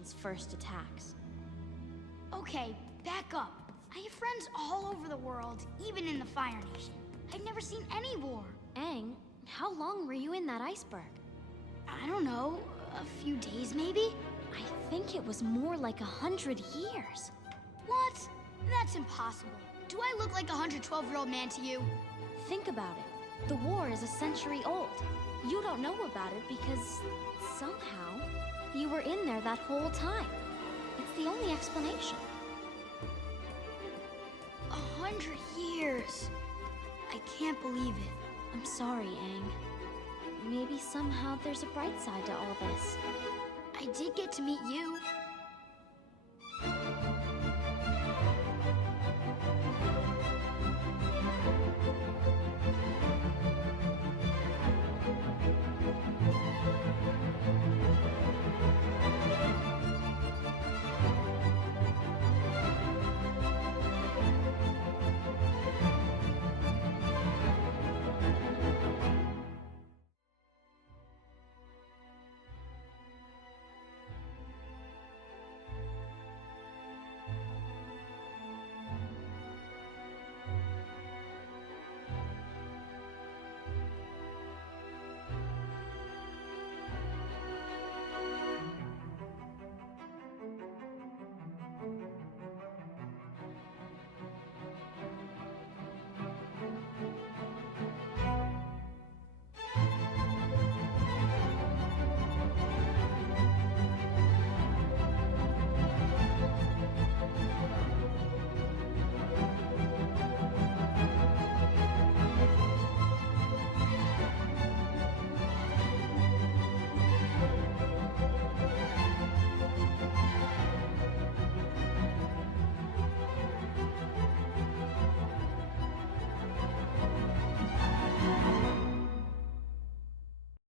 nation's first attacks. Okay, back up. I have friends all over the world, even in the Fire Nation. I've never seen any war. Aang, how long were you in that iceberg? I don't know, a few days maybe? I think it was more like 100 years. What? That's impossible. Do I look like a 112-year-old man to you? Think about it. The war is a century old. You don't know about it because, somehow, you were in there that whole time. It's the only explanation. 100 years. I can't believe it. I'm sorry, Aang. Maybe somehow there's a bright side to all this. I did get to meet you.